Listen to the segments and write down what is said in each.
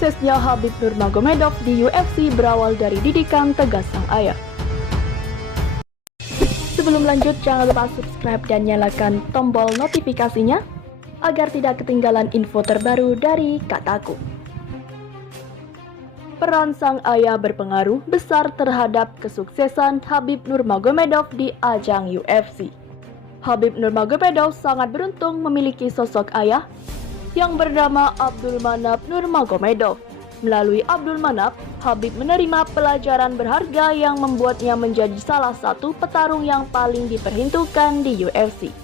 Suksesnya Khabib Nurmagomedov di UFC berawal dari didikan tegas sang ayah. Sebelum lanjut, jangan lupa subscribe dan nyalakan tombol notifikasinya agar tidak ketinggalan info terbaru dari Kataku. Peran sang ayah berpengaruh besar terhadap kesuksesan Khabib Nurmagomedov di ajang UFC. Khabib Nurmagomedov sangat beruntung memiliki sosok ayah yang bernama Abdulmanap Nurmagomedov. Melalui Abdulmanap, Khabib menerima pelajaran berharga yang membuatnya menjadi salah satu petarung yang paling diperhitungkan di UFC.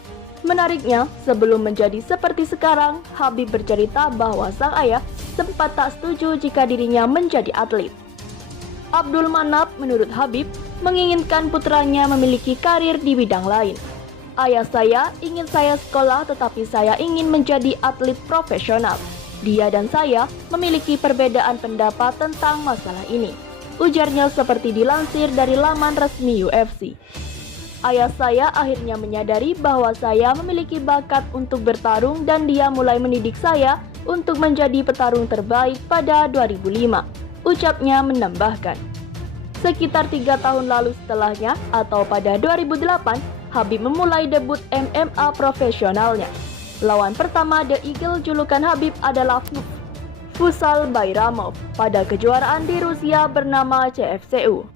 Menariknya, sebelum menjadi seperti sekarang, Khabib bercerita bahwa sang ayah sempat tak setuju jika dirinya menjadi atlet. Abdulmanap, menurut Khabib, menginginkan putranya memiliki karir di bidang lain. Ayah saya ingin saya sekolah, tetapi saya ingin menjadi atlet profesional. Dia dan saya memiliki perbedaan pendapat tentang masalah ini, ujarnya seperti dilansir dari laman resmi UFC. Ayah saya akhirnya menyadari bahwa saya memiliki bakat untuk bertarung dan dia mulai mendidik saya untuk menjadi petarung terbaik pada 2005, ucapnya menambahkan. Sekitar 3 tahun lalu setelahnya, atau pada 2008, Khabib memulai debut MMA profesionalnya. Lawan pertama The Eagle julukan Khabib adalah Futsal Bayramov pada kejuaraan di Rusia bernama CFCU.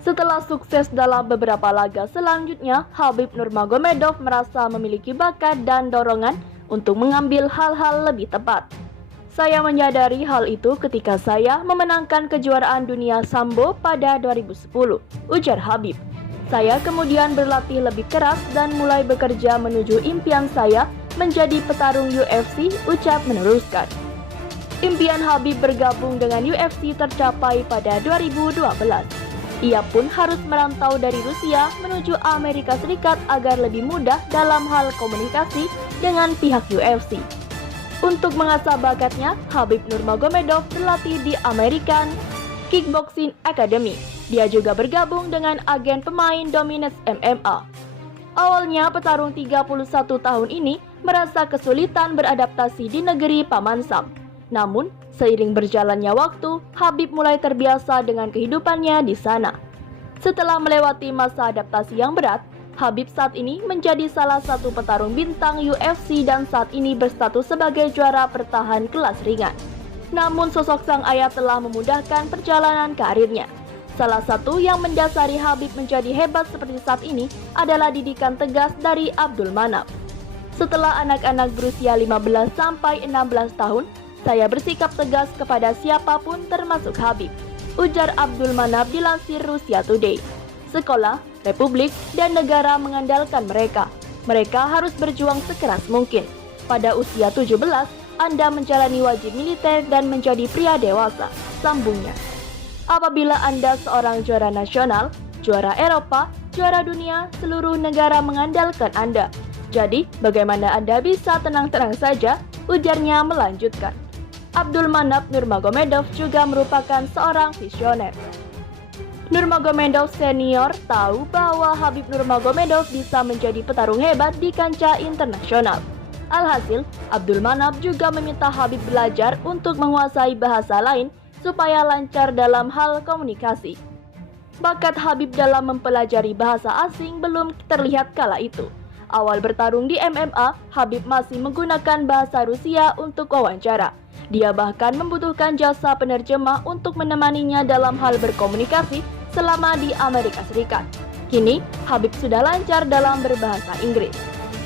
Setelah sukses dalam beberapa laga selanjutnya, Khabib Nurmagomedov merasa memiliki bakat dan dorongan untuk mengambil hal-hal lebih tepat. Saya menyadari hal itu ketika saya memenangkan kejuaraan dunia Sambo pada 2010, ujar Khabib. Saya kemudian berlatih lebih keras dan mulai bekerja menuju impian saya menjadi petarung UFC, ucap meneruskan. Impian Khabib bergabung dengan UFC tercapai pada 2012. Ia pun harus merantau dari Rusia menuju Amerika Serikat agar lebih mudah dalam hal komunikasi dengan pihak UFC. Untuk mengasah bakatnya, Khabib Nurmagomedov berlatih di American Kickboxing Academy. Dia juga bergabung dengan agen pemain Dominance MMA. Awalnya, petarung 31 tahun ini merasa kesulitan beradaptasi di negeri Paman Sam. Namun, seiring berjalannya waktu, Khabib mulai terbiasa dengan kehidupannya di sana. Setelah melewati masa adaptasi yang berat, Khabib saat ini menjadi salah satu petarung bintang UFC dan saat ini berstatus sebagai juara pertahan kelas ringan. Namun, sosok sang ayah telah memudahkan perjalanan karirnya. Salah satu yang mendasari Khabib menjadi hebat seperti saat ini adalah didikan tegas dari Abdulmanap. Setelah anak-anak berusia 15 sampai 16 tahun, saya bersikap tegas kepada siapapun termasuk Khabib, ujar Abdulmanap dilansir Russia Today. Sekolah, republik, dan negara mengandalkan mereka. Mereka harus berjuang sekeras mungkin. Pada usia 17, Anda menjalani wajib militer dan menjadi pria dewasa, sambungnya. Apabila Anda seorang juara nasional, juara Eropa, juara dunia, seluruh negara mengandalkan Anda. Jadi, bagaimana Anda bisa tenang-tenang saja? Ujarnya melanjutkan. Abdulmanap Nurmagomedov juga merupakan seorang visioner. Nurmagomedov senior tahu bahwa Khabib Nurmagomedov bisa menjadi petarung hebat di kancah internasional. Alhasil, Abdulmanap juga meminta Khabib belajar untuk menguasai bahasa lain supaya lancar dalam hal komunikasi. Bakat Khabib dalam mempelajari bahasa asing belum terlihat kala itu. Awal bertarung di MMA, Khabib masih menggunakan bahasa Rusia untuk wawancara. Dia bahkan membutuhkan jasa penerjemah untuk menemaninya dalam hal berkomunikasi selama di Amerika Serikat. Kini, Khabib sudah lancar dalam berbahasa Inggris.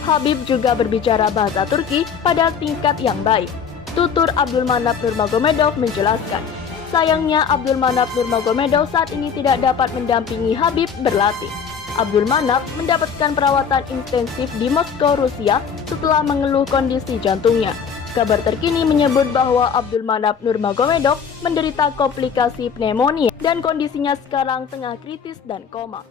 Khabib juga berbicara bahasa Turki pada tingkat yang baik. Tutur Abdulmanap Nurmagomedov menjelaskan. Sayangnya, Abdulmanap Nurmagomedov saat ini tidak dapat mendampingi Khabib berlatih. Abdulmanap mendapatkan perawatan intensif di Moskow, Rusia setelah mengeluh kondisi jantungnya. Kabar terkini menyebut bahwa Abdulmanap Nurmagomedov menderita komplikasi pneumonia dan kondisinya sekarang tengah kritis dan koma.